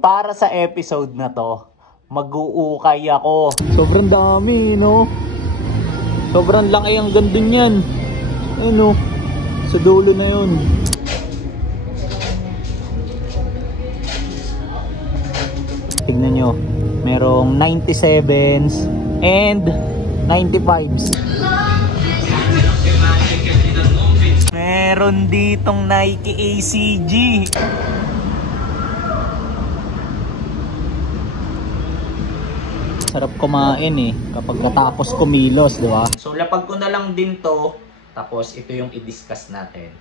Para sa episode na to, mag-uukay ako. Sobrang dami, no? Sobrang laki ang ganda niyan. Ayun, no? Sa dulo na yun. Tignan nyo. Merong 97s and 95s. Meron ditong Nike ACG. Sarap kumain kapag natapos kumilos, di ba? So lapag ko na lang din to, tapos ito yung i-discuss natin.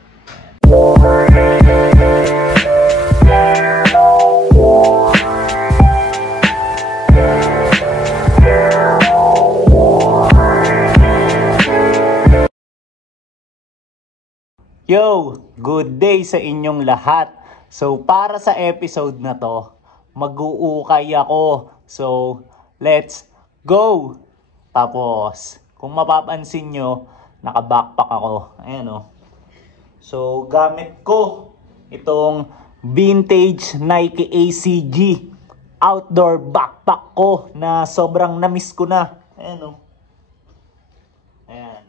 Yo, good day sa inyong lahat. So para sa episode na to, mag-uukay ako. So let's go! Tapos, kung mapapansin nyo, naka-backpack ako. Ayan o. So, gamit ko itong vintage Nike ACG outdoor backpack ko na sobrang na-miss ko na. Ayan o. Ayan.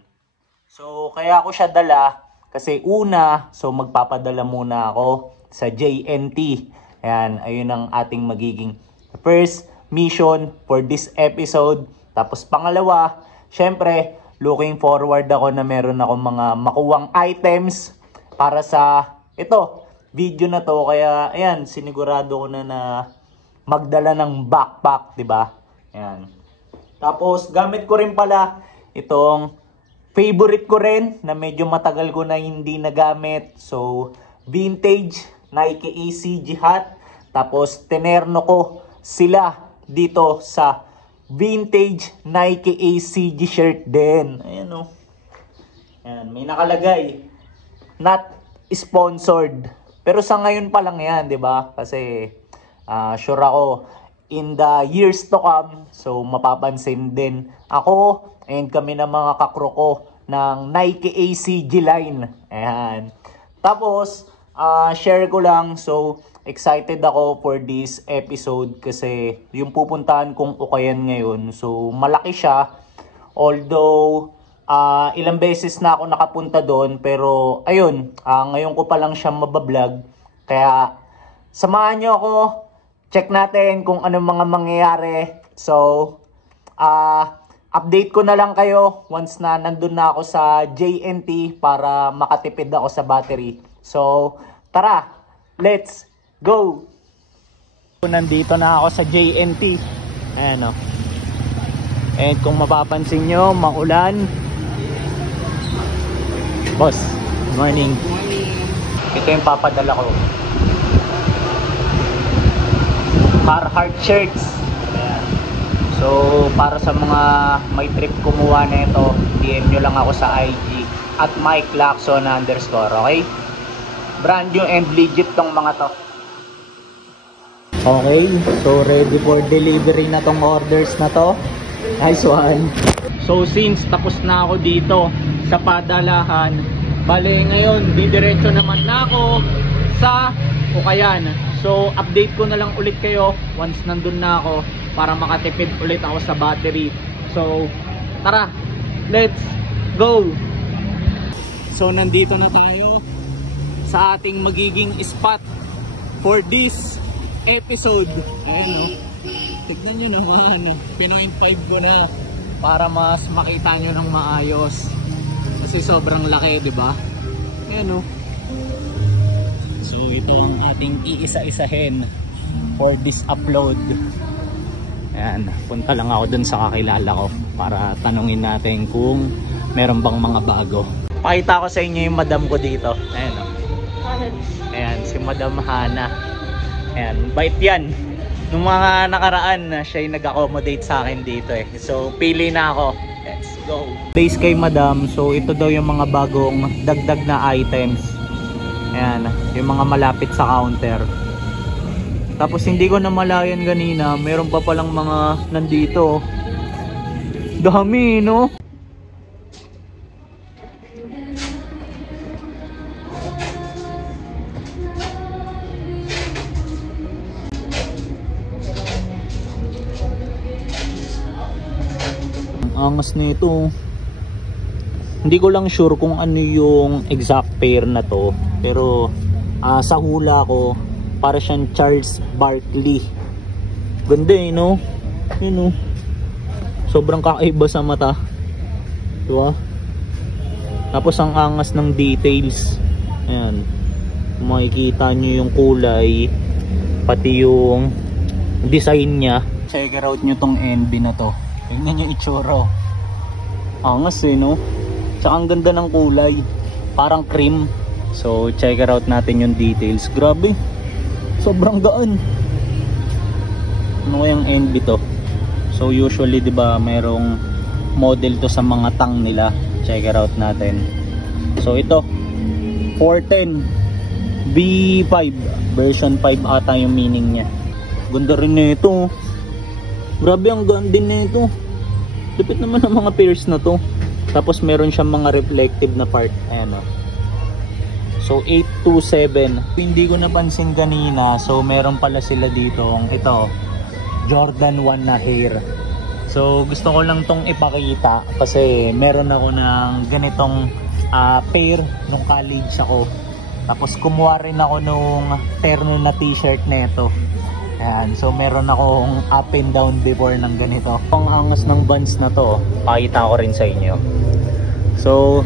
So, kaya ako siya dala kasi una, so magpapadala muna ako sa JNT. Ayan, ayun ang ating magiging first mission for this episode. Tapos pangalawa, syempre, looking forward ako na meron ako mga makuwang items para sa ito, video na to. Kaya, ayan, sinigurado ko na magdala ng backpack, di ba? Ayan. Tapos, gamit ko rin pala itong favorite ko rin na medyo matagal ko na hindi nagamit. So, vintage Nike ACG hat. Tapos, tenerno ko sila dito sa vintage Nike ACG shirt din. Ayan o. Ayan, may nakalagay. Not sponsored. Pero sa ngayon pa lang yan, di ba? Kasi sure ako, in the years to come, so mapapansin din ako and kami ng mga kakro ko ng Nike ACG line. Ayan. Tapos, share ko lang. So, excited ako for this episode kasi yung pupuntahan kong ukayan ngayon. So, malaki siya. Although, ilang beses na ako nakapunta doon. Pero, ayun, ngayon ko pa lang siya mabablog. Kaya, samahan nyo ako. Check natin kung anong mga mangyayari. So, update ko na lang kayo once na nandun na ako sa JNT para makatipid ako sa battery. So, tara, let's go! Nandito na ako sa JNT. Ayan o. And kung mapapansin nyo, maulan. Boss, good morning. Ito yung papadala ko. Carhartt shirts. Ayan. So, para sa mga may trip kumuha na ito, DM nyo lang ako sa IG at @MikeLacson_, okay? Brand new and legit tong mga to. Okay, so ready for delivery na tong orders na to. Nice one. So since tapos na ako dito sa padalahan, bale ngayon didiretso naman na ako sa ukayan. So update ko na lang ulit kayo once nandun na ako para makatipid ulit ako sa battery. So tara, let's go! So nandito na tayo sa ating magiging spot for this episode. Ayan o. Tignan nyo naman. Pinoint 5 ko na para mas makita nyo ng maayos. Kasi sobrang laki, diba? Ayan o. So ito ang ating iisa-isahin for this upload. Ayan. Punta lang ako dun sa kakilala ko para tanungin natin kung meron bang mga bago. Pakita ko sa inyo yung madam ko dito. Ayan o. Ayan, si Madam Hana. Ayan, bait yan. Nung mga nakaraan, siya yung nag-accommodate sa akin dito eh. So, pili na ako. Let's go. Base kay Madam, so ito daw yung mga bagong dagdag na items. Ayan, yung mga malapit sa counter. Tapos hindi ko namalayan kanina, meron pa palang mga nandito. Dami, no? angas nito. Hindi ko lang sure kung ano yung exact pair na to, pero sa hula ko para siyang Charles Barkley. Ganda eh, no? Yun, no? Sobrang kakaiba sa mata, diba? Tapos ang angas ng details. Ayan, makikita nyo yung kulay, pati yung design nya. Check out nyo tong NB na to. Tignan nyo itsura. Angas eh, no? Tsaka ang ganda ng kulay, parang cream. So check out natin yung details. Grabe, sobrang gaan. Ano kayang NB to? So usually, diba, mayroong model to sa mga tang nila. Check out natin. So ito 410 B5 version 5 ata yung meaning nya. Ganda rin nito. Grabe, ang gaan din nito. Lupit naman ang mga pairs na to. Tapos meron siyang mga reflective na part. Ayan, oh. So 827. Hindi ko napansin kanina. So meron pala sila dito. Ito, Jordan 1 na hair. So gusto ko lang tong ipakita kasi meron ako ng ganitong pair nung college ako. Tapos kumuha rin ako nung terno na t-shirt neto. Ayan, so meron akong up and down before ng ganito. Ang angas ng Vans na to, pakita ko rin sa inyo. So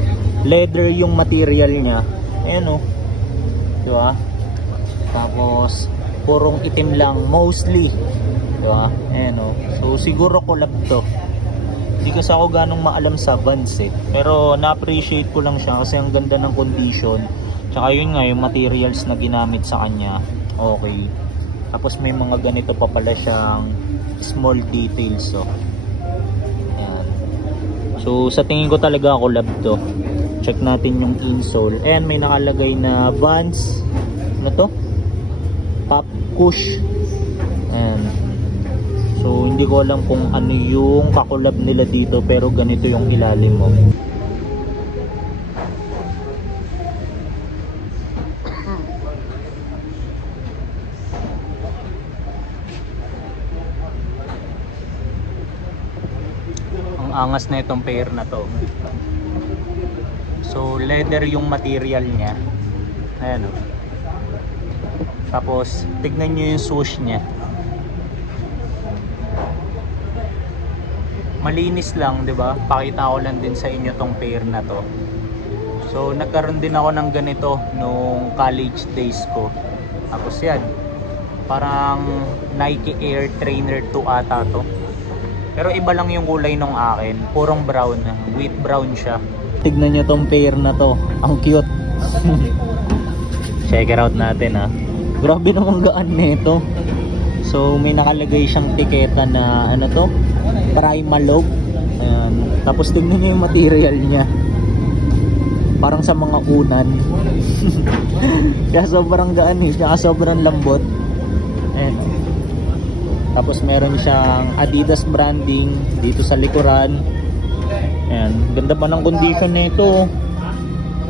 leather yung material niya. Ayan, oh, diba? Tapos purong itim lang mostly, diba? Ayan, oh. So siguro collab to. Hindi kasi ako ganong maalam sa Vans eh, pero na-appreciate ko lang siya kasi ang ganda ng condition. Tsaka yun nga, yung materials na ginamit sa kanya, okay. Tapos may mga ganito pa pala siyang small details, oh. Ayan. So sa tingin ko talaga collab to. Check natin yung insole. Ayan, may nakalagay na Vans. Ano to? Pop Kush. Ayan. So hindi ko alam kung ano yung kakolab nila dito, pero ganito yung ilalim mo. Ang angas na itong pair na to. So leather yung material niya. Ayan, oh. Tapos tignan nyo yung swoosh niya. Malinis lang, 'di ba? Pakita ko lang din sa inyo tong pair na to. So nagkaroon din ako ng ganito nung college days ko. Tapos yan, parang Nike Air Trainer 2 ata to. Pero iba lang yung kulay nung akin, purong brown, wheat brown siya. Tignan nyo tong pair na to, ang cute. Check it out natin, ha. Grabe namang gaan nito. So may nakalagay siyang tiketa na ano to, Primalog. Ayan. Tapos tignan nyo yung material niya, parang sa mga unan. Kaya sobrang gaan eh, kaya sobrang lambot. Ayan. Tapos meron siyang Adidas branding dito sa likuran. Ayan, ganda pa ng condition nito.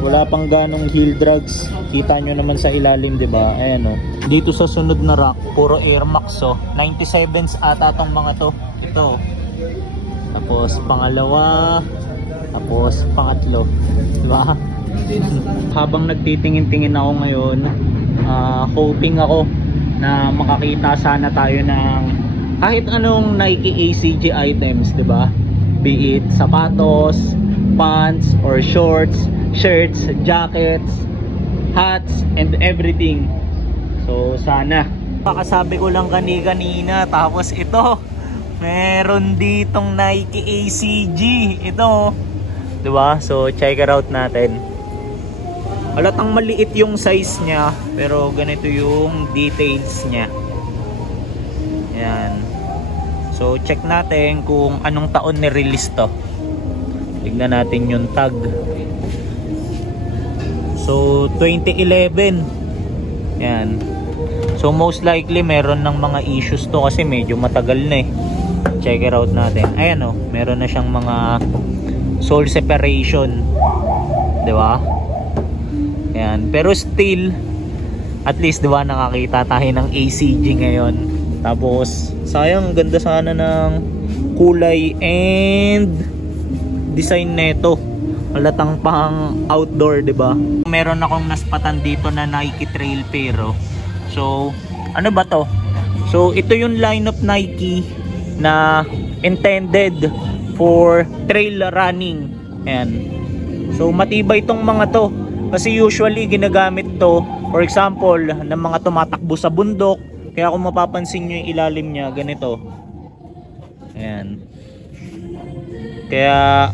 Wala pang ganong heel drags. Kita nyo naman sa ilalim, 'di ba? Ayan, oh. Dito sa sunod na rack, puro Air Max, oh. 97s ata tong mga to. Ito. Tapos pangalawa, tapos pangatlo, 'di ba? Habang nagtitingin-tingin ako ngayon, hoping ako na makakita sana tayo ng kahit anong Nike ACG items, 'di ba? Be it sapatos, pants or shorts, shirts, jackets, hats and everything. So sana. Pakasabi ko lang kanina, tapos ito, meron ditong Nike ACG. Ito, 'di ba? So check it out natin. Halatang maliit yung size niya, pero ganito yung details niya. Yan. So check natin kung anong taon ni-release to. Tignan natin yung tag. So 2011. Yan. So most likely meron ng mga issues to kasi medyo matagal na eh. Check it out natin. Ayan, oh, meron na siyang mga sole separation, 'di ba? Ayan, pero still at least, 'di ba, nakakita tayo ng ACG ngayon. Tapos sayang, ganda sana ng kulay and design neto. Halatang pang outdoor, 'di ba? Meron akong naspatan dito na Nike Trail pero. So, ano ba 'to? So, ito yung lineup Nike na intended for trail running. Ayan. So, matibay itong mga to. Kasi usually ginagamit to, for example, ng mga tumatakbo sa bundok. Kaya kung mapapansin nyo yung ilalim niya, ganito. Ayan. Kaya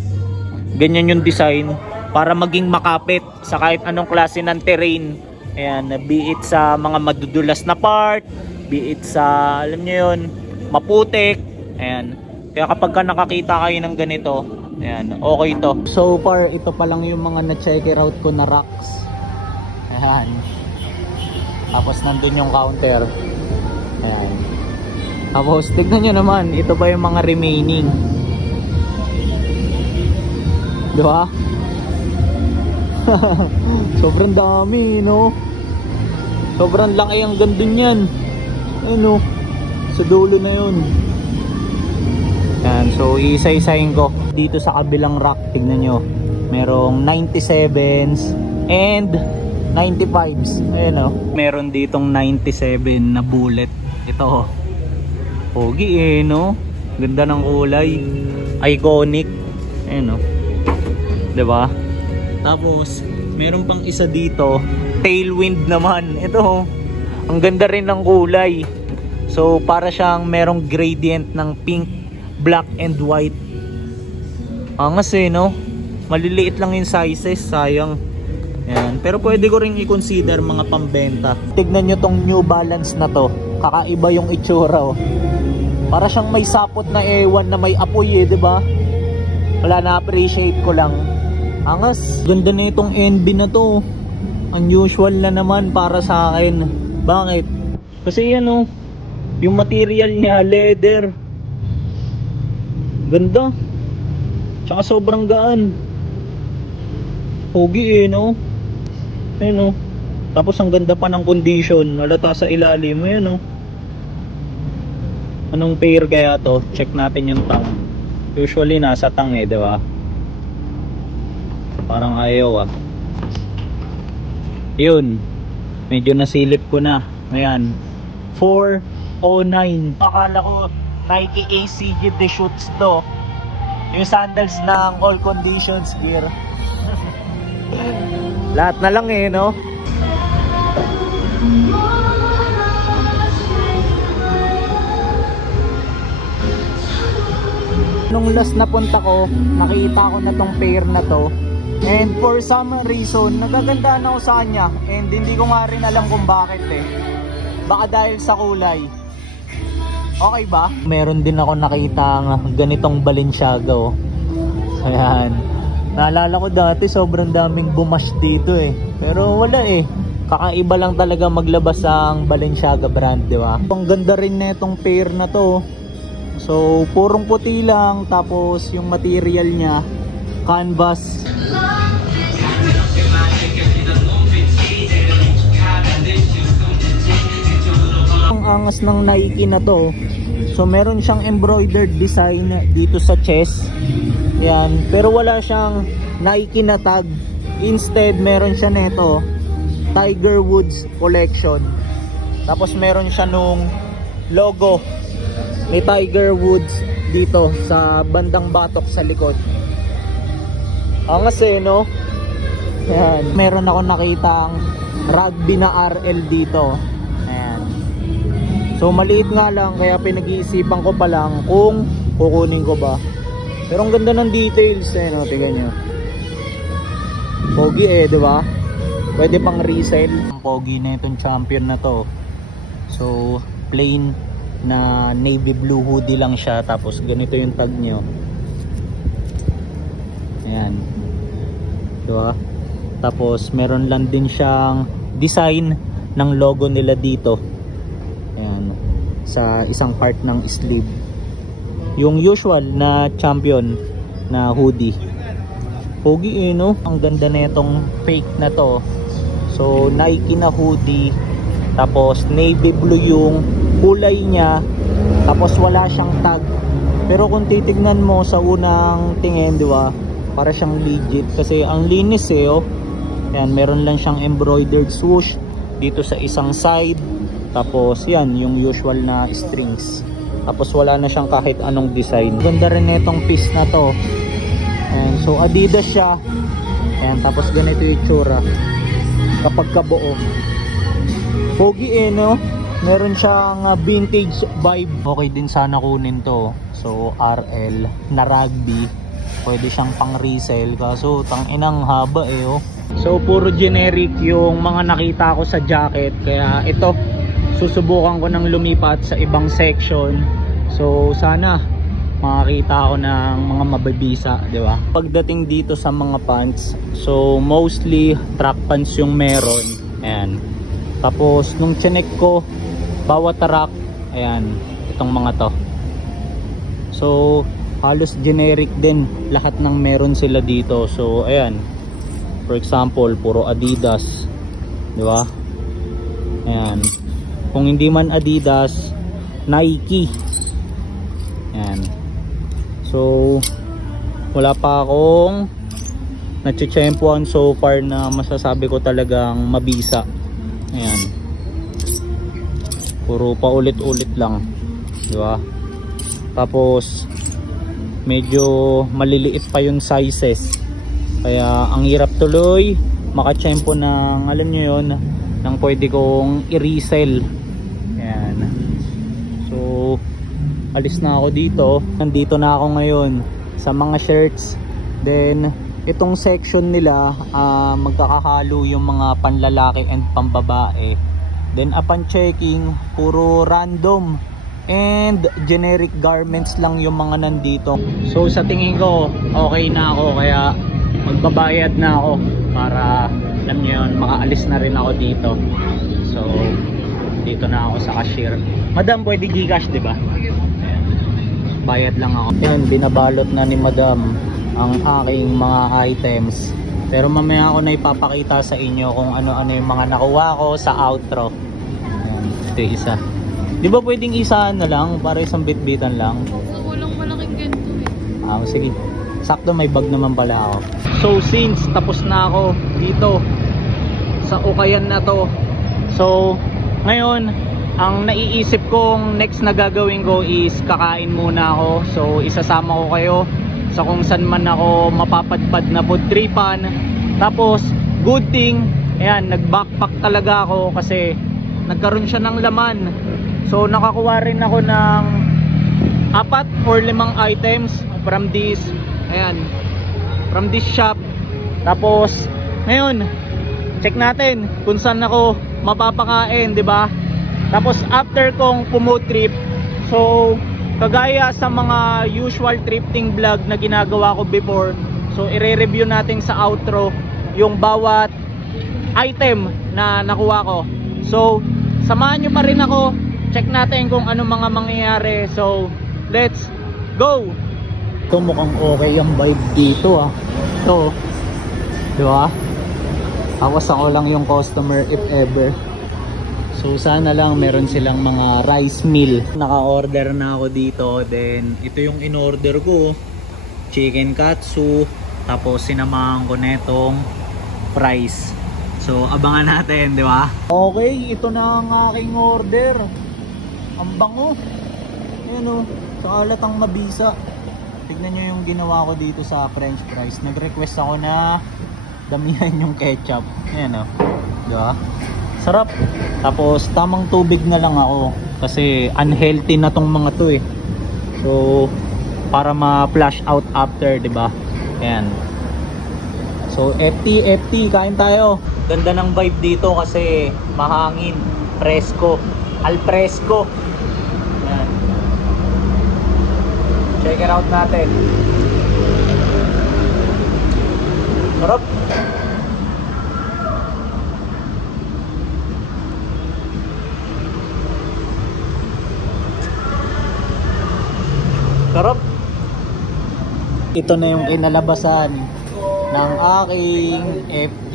ganyan yung design para maging makapit sa kahit anong klase ng terrain. Ayan, be it sa mga madudulas na part, be it sa, alam nyo yun, maputik. Ayan. Kaya kapag ka nakakita kayo ng ganito, ayan, okay to. So far, ito pa lang yung mga na-check out ko na racks. Ayan. Tapos nandun yung counter. Ayan. Tapos tignan nyo naman, ito pa yung mga remaining. Diba? Sobrang dami, no? Sobrang laki ang ganda niyan. Ayun, no? Sa dulo na yun. Yan, so isa-isahin ko. Dito sa kabilang rack, tignan nyo. Merong 97s and 95s. Ayun, no? Meron ditong 97 na bullet. Ito, pogi eh, no? Ganda ng kulay. Iconic. Ayun, no? Diba? Tapos meron pang isa dito, tailwind naman. Ito, ang ganda rin ng kulay. So para siyang merong gradient ng pink, black and white. Angas eh, no? Maliliit lang yung sizes, sayang. Ayan. Pero pwede ko rin i-consider mga pambenta. Tignan nyo tong New Balance na to. Kakaiba yung itsura, oh. Para siyang may sapot na ewan na may apoy eh, diba? Wala, na-appreciate ko lang. Angas, ganda na itong NB na to. Unusual na naman para sa akin. Bakit? Kasi yan, oh, yung material niya, leather. Ganda. Tsaka sobrang gaan. Pogi eh, no? Ayun, oh. Tapos ang ganda pa ng condition. Halata sa ilalim mo yan, oh. Anong pair kaya to? Check natin yung tang. Usually nasa tang eh, diba? Parang ayaw ah. Yun, medyo nasilip ko na. Ayan, 409. Akala ko Nike ACG the shoots to. Yung sandals ng all conditions gear. Lahat na lang eh, no? Nung last na punta ko, nakita ko na tong pair na to. And for some reason, nagagandaan ako sa kanya. And hindi ko nga rin alam kung bakit eh. Baka dahil sa kulay. Okay ba? Meron din ako nakita ng ganitong Balenciaga, oh. Ayan. Naalala ko dati sobrang daming bumash dito eh. Pero wala eh. Kakaiba lang talaga maglabas ang Balenciaga brand, di ba? Ang ganda rin na itong pair na to. So, purong puti lang. Tapos yung material niya, canvas. Ang angas ng Nike na to. So meron siyang embroidered design dito sa chest. Yan, pero wala siyang Nike na tag. Instead meron siya nito, Tiger Woods collection. Tapos meron siya nung logo ni Tiger Woods dito sa bandang batok sa likod. Angas eh, no? Ayan. Meron ako nakitang rugby na RL dito. Ayan. So maliit nga lang, kaya pinag-iisipan ko pa lang kung kukunin ko ba. Pero ang ganda ng details eh, no? Tignan nyo. Pogi eh, di ba? Pwede pang resale. Ang pogi na itong champion na to. So plain na navy blue hoodie lang siya. Tapos ganito yung tag nyo. Ayan. Diba? Tapos meron lang din siyang design ng logo nila dito. Ayan. Sa isang part ng sleeve. Yung usual na champion na hoodie. Pogi eh, no? Ang ganda na itong fake na to. So Nike na hoodie. Tapos navy blue yung kulay niya. Tapos wala siyang tag. Pero kung titignan mo sa unang tingin, di ba? para siyang legit kasi ang linis eh, oh. Yan, meron lang siyang embroidered swoosh dito sa isang side. Tapos yan, yung usual na strings. Tapos wala na siyang kahit anong design. Ganda rin itong piece na to. And so Adidas siya. Ayan, tapos ganito yung itsura kapag kabuo. Pogi eh, no? Meron siyang vintage vibe. Okay din sana kunin to. So RL na rugby. Pwede siyang pang resell. Kaso tanginang haba eh, oh. So puro generic yung mga nakita ko sa jacket. Kaya ito, susubukan ko ng lumipat sa ibang section. So sana makakita ako ng mga mabibisa, di ba? Pagdating dito sa mga pants, so mostly track pants yung meron. Ayan. Tapos nung chinek ko, bawat track, ayan, itong mga to. So halos generic din lahat ng meron sila dito. So ayan, for example, puro Adidas, di ba? Ayan. Kung hindi man Adidas, Nike. Ayan. So wala pa akong natsyempohan so far na masasabi ko talagang mabisa. Ayan. Puro pa ulit-ulit lang, di ba? Tapos medyo maliliit pa yung sizes. Kaya ang hirap tuloy makatsyempo ng, alam nyo yun, ng pwede kong i-resell. Ayan. So alis na ako dito. Nandito na ako ngayon sa mga shirts. Then itong section nila, magkakahalo yung mga panlalaki and pambabae. Then upon checking, puro random and generic garments lang yung mga nandito. So sa tingin ko okay na ako, kaya magbabayad na ako para, alam nyo yun, makaalis na rin ako dito. So dito na ako sa cashier. Madam, pwede Gcash, di ba? Bayad lang ako. Yan, binabalot na ni Madam ang aking mga items. Pero mamaya ako na ipapakita sa inyo kung ano-ano yung mga nakuha ko sa outro. Yan, ito yung isa. Di ba pwedeng isahan na lang para isang bit-bitan lang? Walang malaking ganito eh. Sige. Sakto, may bag naman pala ako. So since tapos na ako dito sa ukayan na to, so ngayon ang naiisip kong next na gagawin ko is kakain muna ako. So isasama ko kayo sa kung saan man ako mapapadpad na food tripan. Tapos good thing, ayan, nag-backpack talaga ako kasi nagkaroon siya ng laman. So nakakuha rin ako ng 4 or 5 items from this, ayan, from this shop. Tapos ngayon check natin kung saan ako mapapakain, di ba? Tapos after kong pumood trip, so kagaya sa mga usual thrifting vlog na ginagawa ko before, so i-review natin sa outro yung bawat item na nakuha ko. So samahan nyo pa rin ako, check natin kung ano mga mangyayari. So let's go. Ito mukhang okay yung vibe dito, ito, di ba? Awas ako lang yung customer if ever. So sana lang meron silang mga rice meal. Naka-order na ako dito. Then ito yung in-order ko, chicken katsu. Tapos sinamahan ko netong fries. So abangan natin, di ba? Okay, ito na ang aking order. Ang bango. Ayan o, sa alat ang mabisa. Tignan nyo yung ginawa ko dito sa french fries. Nag-request ako na damihan yung ketchup. Ayan o, di ba? Sarap. Tapos tamang tubig na lang ako kasi unhealthy na tong mga to eh. So para ma-flush out after, 'di ba? Ayan. So FT kain tayo. Ganda ng vibe dito kasi mahangin, presko, al fresco. Ayan. Check it out natin. Sarap. Sarap. Ito na yung inalabasan ng aking FT.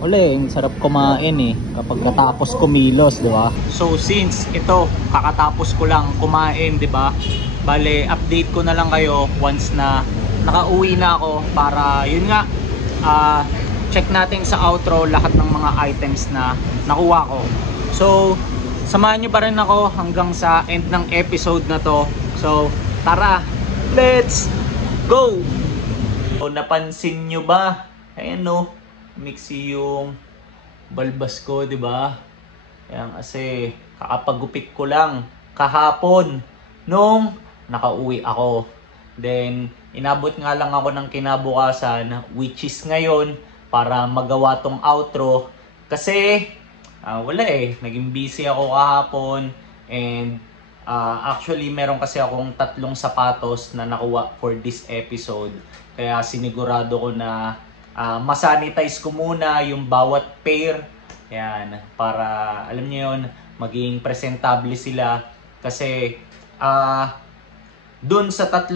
Uling, sarap kumain eh kapag natapos kumilos, di ba? So since ito kakatapos ko lang kumain, di ba? Bale, update ko na lang kayo once na nakauwi na ako para yun nga, check natin sa outro lahat ng mga items na nakuha ko. So samahan nyo pa rin ako hanggang sa end ng episode na to. So tara, let's go! So napansin nyo ba? Ayan no, mixy yung balbas ko, di ba? Ayan, kasi kakapagupit ko lang kahapon nung nakauwi ako. Then inabot nga lang ako ng kinabukasan, which is ngayon, para magawa tong outro. Kasi wala naging busy ako kahapon. And actually meron kasi akong 3 sapatos na nakuha for this episode. Kaya sinigurado ko na masanitize ko muna yung bawat pair. Yan, para alam niyo yun, maging presentable sila. Kasi dun sa 3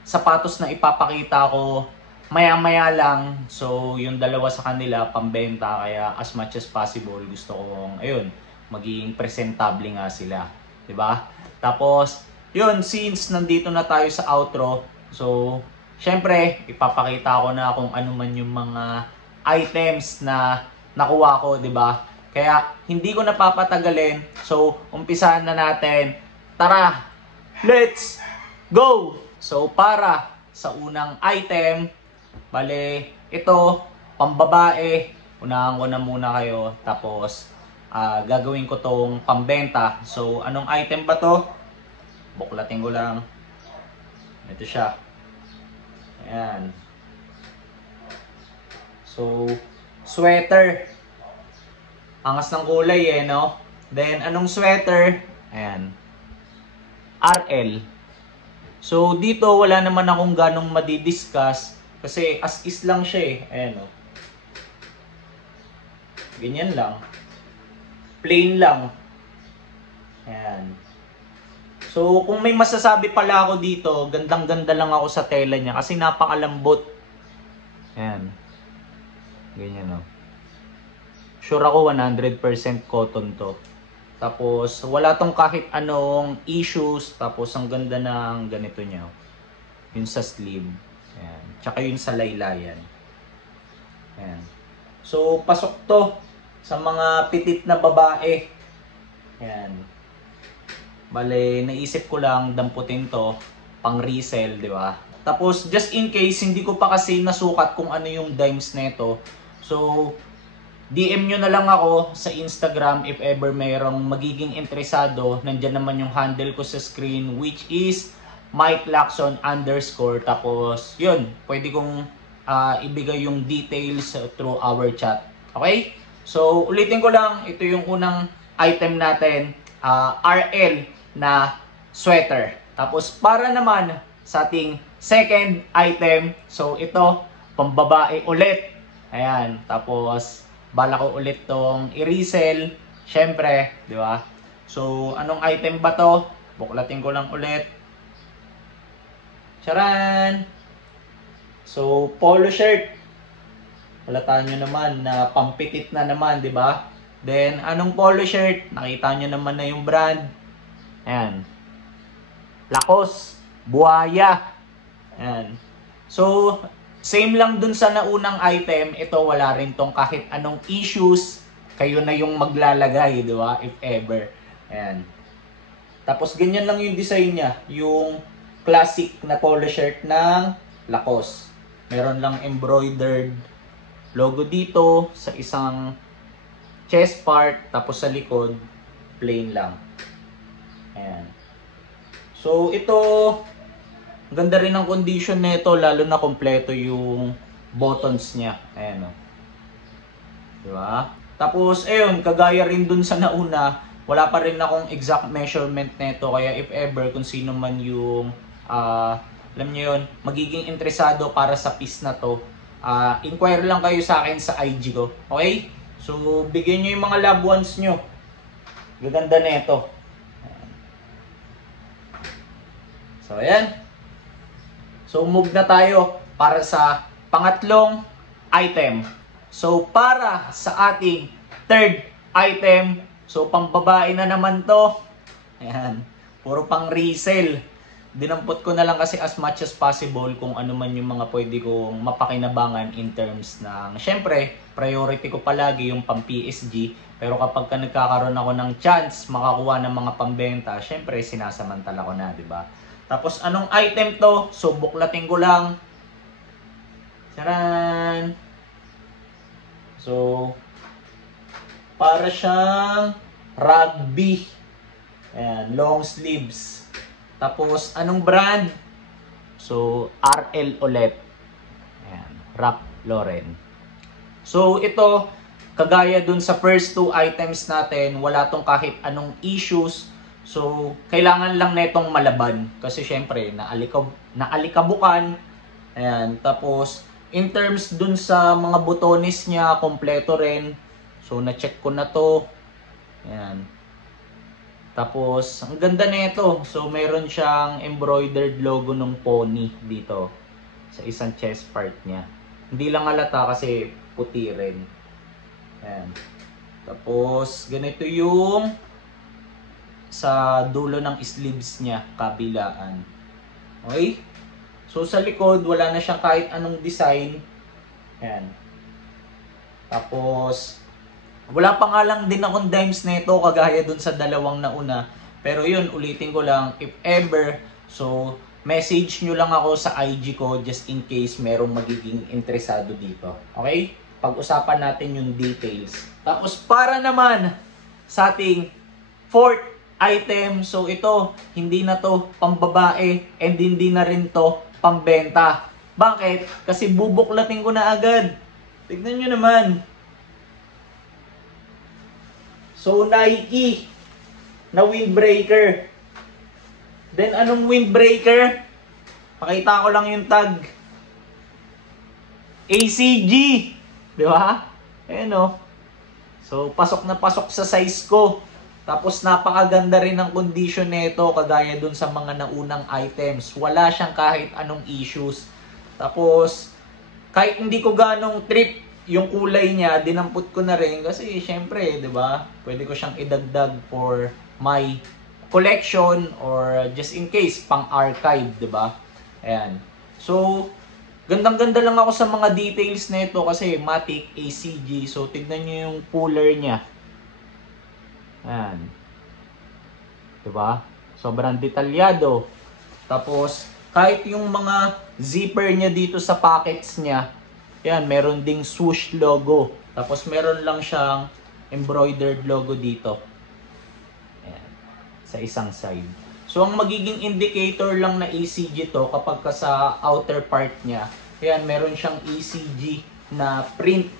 sapatos na ipapakita ko, maya-maya lang. So yung 2 sa kanila pambenta, kaya as much as possible gusto kong maging presentable nga sila, 'di ba? Tapos yun, since nandito na tayo sa outro, so syempre ipapakita ko na kung ano man yung mga items na nakuha ko, 'di ba? Kaya hindi ko napapatagalin. So umpisahan na natin. Tara, let's go! So para sa unang item, bale ito, pambabae. Unahan ko na muna kayo, tapos gagawin ko tong pambenta. So anong item ba to? Buklatin ko lang. Ito siya. Ayan. So sweater. Angas ng kulay no? Then anong sweater? Ayan. RL. So dito wala naman akong ganong madidiscuss kasi as is lang siya Ayan ganyan lang. Plain lang. Ayan. So kung may masasabi pala ako dito, gandang-ganda lang ako sa tela niya kasi napakalambot. Ayan. Ganyan Sure ako 100% cotton to. Tapos wala tong kahit anong issues. Tapos ang ganda ng ganito niya. Yun sa sleeve. Ayan. Tsaka yun sa laylayan. Ayan. So pasok to sa mga pitit na babae. Ayan. Bale, naisip ko lang damputin to pang resell, di ba? Tapos just in case hindi ko pa kasi nasukat kung ano yung dimes nito. So DM nyo na lang ako sa Instagram if ever mayroong magiging interesado. Nandyan naman yung handle ko sa screen, which is Mike Lacson _ Tapos yun, pwede kong ibigay yung details through our chat. Okay? So ulitin ko lang, ito yung unang item natin, RL na sweater. Tapos para naman sa ating second item, so ito, pambabae ulit. Ayan, tapos bala ko ulit tong i-resell, syempre, di ba? So, anong item ba to? Buklatin ko lang ulit. Charan! So, polo shirt. Halataan nyo naman na pampitit na naman, di ba? Then, anong polo shirt? Nakita nyo naman na yung brand. Ayan. Lacoste. Buhaya. Ayan. So, same lang dun sa naunang item, ito wala rin tong kahit anong issues. Kayo na yung maglalagay, di ba? If ever. Ayan. Tapos ganyan lang yung design niya. Yung classic na polo shirt ng Lacoste. Meron lang embroidered logo dito sa isang chest part. Tapos sa likod, plain lang. Ayan. So ito, ganda rin ang condition nito, lalo na kompleto yung buttons niya. Ayan diba? Tapos ayun, kagaya rin dun sa nauna, wala pa rin akong exact measurement nito, kaya if ever kung sino man yung alam niyo yun, magiging interesado para sa piece na to, inquire lang kayo sa akin sa IG ko. Okay? So bigyan niyo yung mga loved ones nyo. Gaganda nito. So ayan. So move na tayo para sa pangatlong item. So para sa ating third item, so pambabae na naman to. Ayan, puro pang resell. dinampot ko na lang kasi as much as possible kung ano man yung mga pwede kong mapakinabangan in terms ng, syempre, priority ko palagi yung pang PSG. Pero kapag ka nagkakaroon ako ng chance makakuha ng mga pambenta, syempre sinasamantala ko na, di ba? Tapos anong item to? So buklatin ko lang. Charan! So, para siyang rugby. Ayan, long sleeves. Tapos, anong brand? So, RL ulit. Ayan, Ralph Lauren. So, ito, kagaya dun sa first two items natin, wala tong kahit anong issues. So, kailangan lang netong malaban. Kasi syempre, naalikabukan. Ayan, tapos, in terms dun sa mga butones niya, kompleto rin. So, na-check ko na to. Ayan. Tapos, ang ganda nito. So, meron siyang embroidered logo ng pony dito sa isang chest part niya. Hindi lang halata kasi puti rin. Ayan. Tapos, ganito yung sa dulo ng sleeves niya, kabilaan. Okay? So, sa likod, wala na siyang kahit anong design. Ayan. Tapos, wala pa nga lang din akong dimes nito kagaya dun sa dalawang nauna. Pero yun, ulitin ko lang, if ever, so message nyo lang ako sa IG ko just in case merong magiging interesado dito. Okay? Pag-usapan natin yung details. Tapos para naman sa ating fourth item, so ito, hindi na to pambabae and hindi na rin to pambenta. Bakit? Kasi bubuklatin ko na agad. Tignan nyo naman. So, Nike na windbreaker. Then, anong windbreaker? Pakita ko lang yung tag. ACG. Di ba? Ayan o. So, pasok na pasok sa size ko. Tapos, napakaganda rin ang condition nito kagaya dun sa mga naunang items. Wala siyang kahit anong issues. Tapos, kahit hindi ko ganong trip yung kulay niya, dinampot ko na rin kasi syempre, 'di ba? Pwede ko siyang idagdag for my collection or just in case pang-archive, 'di ba? Ayan. So, gandang-ganda lang ako sa mga details nito kasi Matic ACG. So, tignan niyo yung puller niya. Ayan. 'Di ba? Sobrang detalyado. Tapos, kahit yung mga zipper niya dito sa pockets niya, yan, meron ding swoosh logo. Tapos meron lang siyang embroidered logo dito. Ayan, sa isang side. So ang magiging indicator lang na ECG to kapag ka sa outer part niya, yan, meron siyang ECG na print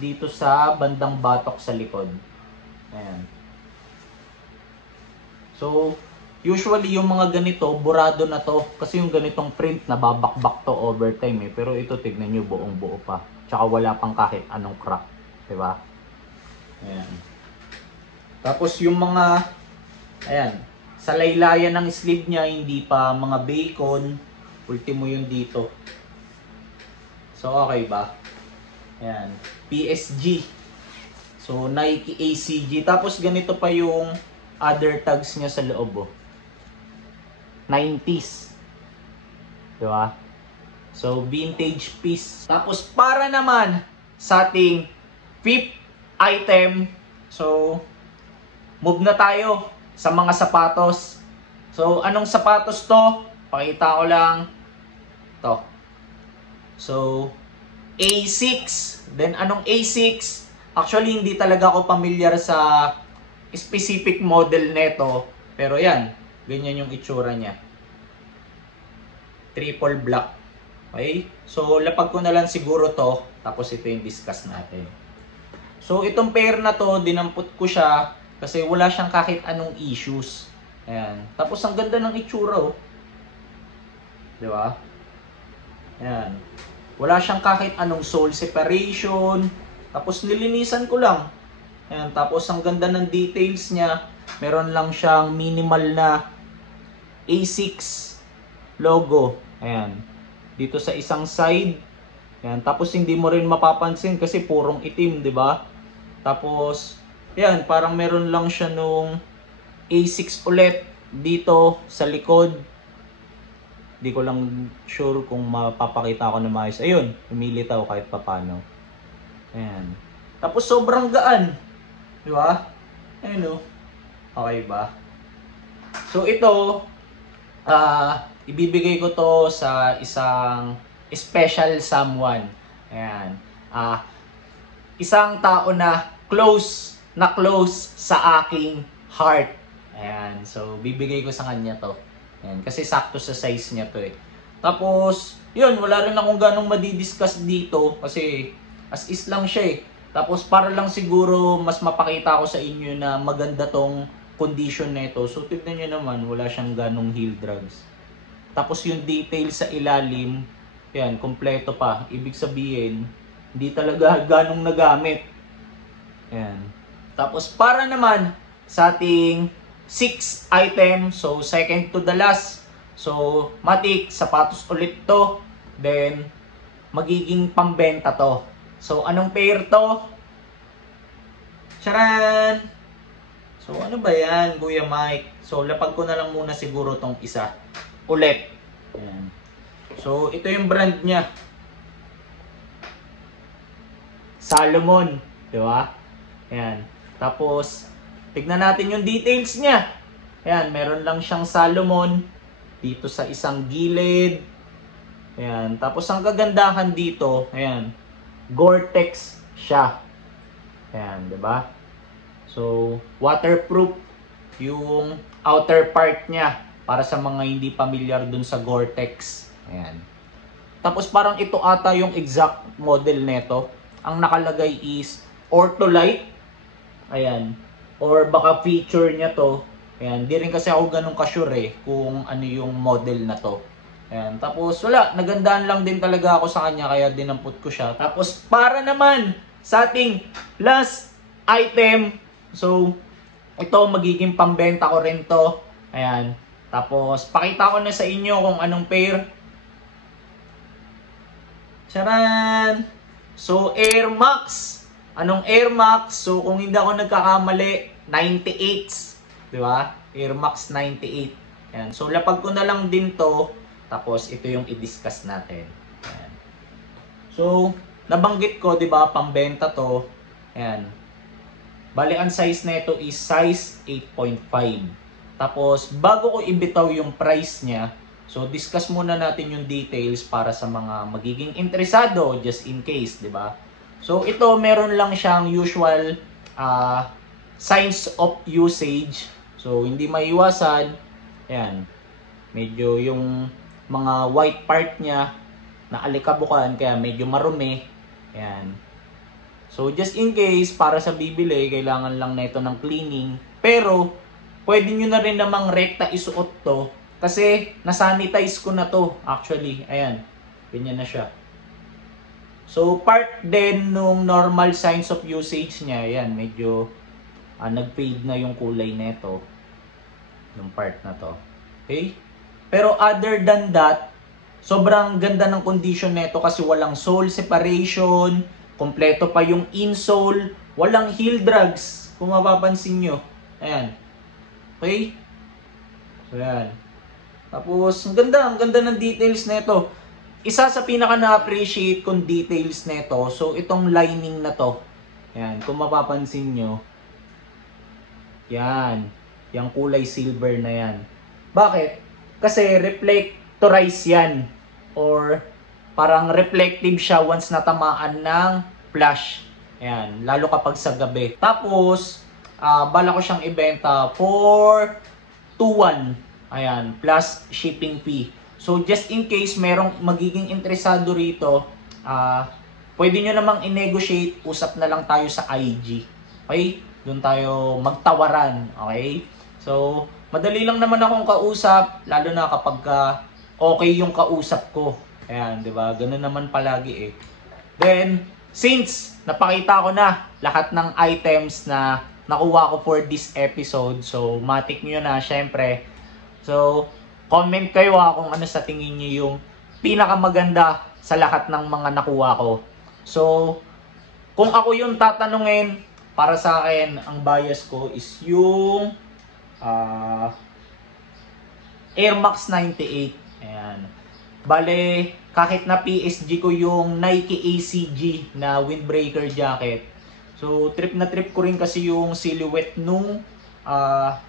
dito sa bandang batok sa likod. Ayan. So, usually yung mga ganito, burado na to. Kasi yung ganitong print, nababakbak to over time eh. Pero ito, tignan nyo, buong buo pa. Tsaka wala pang kahit anong crack. Diba? Ayan. Tapos yung mga, ayan, sa laylayan ng sleeve niya, hindi pa mga bacon. Ultimo yung dito. So, okay ba? Ayan. PSG. So, Nike ACG. Tapos ganito pa yung other tags niya sa loob, oh. 90s. Diba? So, vintage piece. Tapos, para naman sa ating fifth item, so, move na tayo sa mga sapatos. So, anong sapatos to? Pakita ko lang. To. So, A6. Then, anong A6? Actually, hindi talaga ako familiar sa specific model neto. Pero yan. Ganyan yung itsura niya. Triple black. Okay? So, lapag ko na lang siguro to. Tapos ito yung discuss natin. So, itong pair na to, dinampot ko siya. Kasi wala siyang kahit anong issues. Ayan. Tapos, ang ganda ng itsura, oh. Diba? Ayan. Wala siyang kahit anong sole separation. Tapos, nilinisan ko lang. Ayan. Tapos, ang ganda ng details niya. Meron lang siyang minimal na A6 logo. Ayan. Dito sa isang side. Ayan. Tapos hindi mo rin mapapansin kasi purong itim, 'di ba? Tapos, ayan, parang meron lang siya nung A6 ulit dito sa likod, di ko lang sure kung mapapakita ko na maayos. Ayun, lumilitaw kahit papano. Ayan. Tapos sobrang gaan. Di ba? Ayun o. Okay ba? So ito, ibibigay ko to sa isang special someone. Ayan. Isang tao na close sa aking heart. Ayan. So bibigay ko sa kanya to. Ayan. Kasi sakto sa size niya to eh. Tapos, yun, wala rin akong ganong madidiscuss dito kasi as is lang siya eh. Tapos para lang siguro mas mapakita ko sa inyo na maganda tong condition nito. So tignan nyo naman, wala siyang ganong heel drugs. Tapos yung details sa ilalim, yan, kompleto pa. Ibig sabihin, hindi talaga ganong nagamit. Yan. Tapos para naman sa ating 6th item, so second to the last. So matik, sapatos ulit to. Then magiging pambenta to. So anong pair to? Charan! So ano ba yan, Kuya Mike? So lapag ko na lang muna siguro tong isa. Ulit. Ayan. So ito yung brand niya. Salomon. Di ba? Ayan. Tapos, tignan natin yung details niya. Ayan, meron lang siyang Salomon dito sa isang gilid. Ayan. Tapos ang kagandahan dito, ayan, Gore-Tex siya. Ayan, di ba? So, waterproof yung outer part niya para sa mga hindi familiar dun sa Gore-Tex. Ayan. Tapos parang ito ata yung exact model nito. Ang nakalagay is Ortholite. Ayan. Or baka feature niya to. Ayan. Di rin kasi ako ganun ka-sure eh kung ano yung model na to. Ayan. Tapos wala. Nagandaan lang din talaga ako sa kanya kaya dinampot ko siya. Tapos para naman sa ating last item. So, ito magiging pambenta ko rin to. Ayan. Tapos, pakita ko na sa inyo kung anong pair. Charan! So, Air Max. Anong Air Max? So, kung hindi ako nagkakamali, 98s. Di ba? Air Max 98. Ayan. So, lapag ko na lang din to. Tapos, ito yung i-discuss natin. Ayan. So, nabanggit ko, di ba, pambenta to. Ayan. Bali, ang size na ito is size 8.5. Tapos, bago ko ibitaw yung price niya, so discuss muna natin yung details para sa mga magiging interesado, just in case, di ba? So, ito, meron lang siyang usual signs of usage. So, hindi maiwasan. Ayan. Medyo yung mga white part niya na alikabukan, kaya medyo marumi. Ayan. So, just in case, para sa bibili, kailangan lang na ito ng cleaning. Pero, pwede nyo na rin namang rekta isuot to. Kasi, nasanitize ko na to, actually. Ayan, ganyan na siya. So, part din nung normal signs of usage niya. Ayan, medyo nag-fade na yung kulay nito. Yung part na to. Okay? Pero, other than that, sobrang ganda ng condition nito kasi walang sole separation. Kompleto pa yung insole. Walang heel drugs. Kung mapapansin nyo. Ayan. Okay? So, ayan. Tapos, ang ganda ng details nito. Isa sa pinaka na-appreciate kong details nito. So, itong lining na to. Ayan. Kung mapapansin nyo. Yan. Yung kulay silver na yan. Bakit? Kasi reflectorize yan. Or parang reflective siya once natamaan ng flash. Ayan, lalo kapag sa gabi. Tapos, bala ko siyang ibenta for 2,1. Ayan, plus shipping fee. So, just in case merong magiging interesado rito, pwede nyo namang i-negotiate. Usap na lang tayo sa IG. Okay? Doon tayo magtawaran. Okay? So, madali lang naman akong kausap, lalo na kapag okay yung kausap ko. Ayan, di ba? Ganun naman palagi eh. Then, since napakita ko na lahat ng items na nakuha ko for this episode, so matik nyo na, syempre. So, comment kayo kung ano sa tingin nyo yung pinakamaganda sa lahat ng mga nakuha ko. So, kung ako yung tatanungin, para sa akin, ang bias ko is yung Air Max 98. Ayan. Bale, kahit na PSG ko yung Nike ACG na windbreaker jacket. So, trip na trip ko rin kasi yung silhouette nung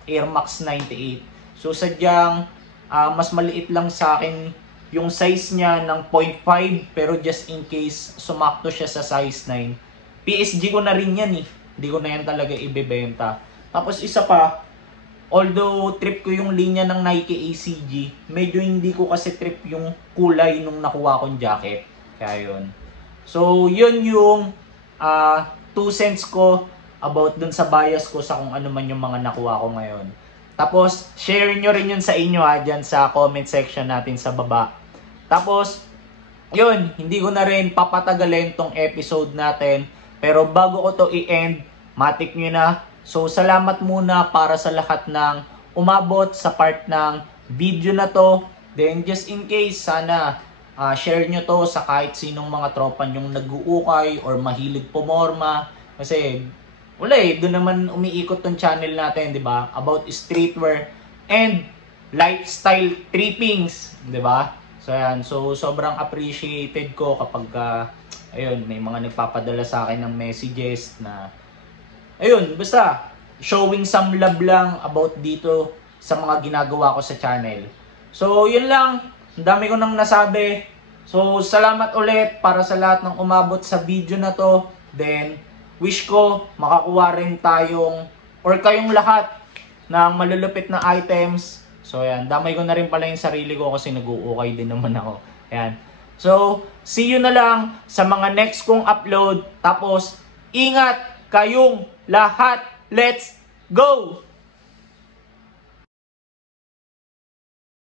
Air Max 98. So, sadyang mas maliit lang sa akin yung size niya ng 0.5, pero just in case sumakto siya sa size 9. PSG ko na rin yan eh. Hindi ko na yan talaga ibebenta. Tapos isa pa, although trip ko yung linya ng Nike ACG, medyo hindi ko kasi trip yung kulay nung nakuha kong jacket. Kaya yun. So, yun yung 2 cents ko about dun sa bias ko sa kung ano man yung mga nakuha ko ngayon. Tapos, share nyo rin yun sa inyo dyan sa comment section natin sa baba. Tapos, yun, hindi ko na rin papatagalin tong episode natin. Pero bago ko to i-end, matik nyo na. So, salamat muna para sa lahat ng umabot sa part ng video na to. Then, just in case, sana share nyo to sa kahit sinong mga tropa nyong nag-uukay or mahilig pumorma. Kasi, wala doon naman umiikot tong channel natin, di ba? About streetwear and lifestyle trippings, di ba? So, yan. So, sobrang appreciated ko kapag, ayun, may mga nagpapadala sa akin ng messages na, ayun, basta, showing some love lang about dito sa mga ginagawa ko sa channel. So, yun lang. Ang dami ko nang nasabi. So, salamat ulit para sa lahat ng umabot sa video na to. Then, wish ko makakuha rin tayong, or kayong lahat, ng malulupit na items. So, yan. Damay ko na rin pala yung sarili ko kasi nag-uukay din naman ako. Yan. So, see you na lang sa mga next kong upload. Tapos, ingat kayong lahat. Let's go!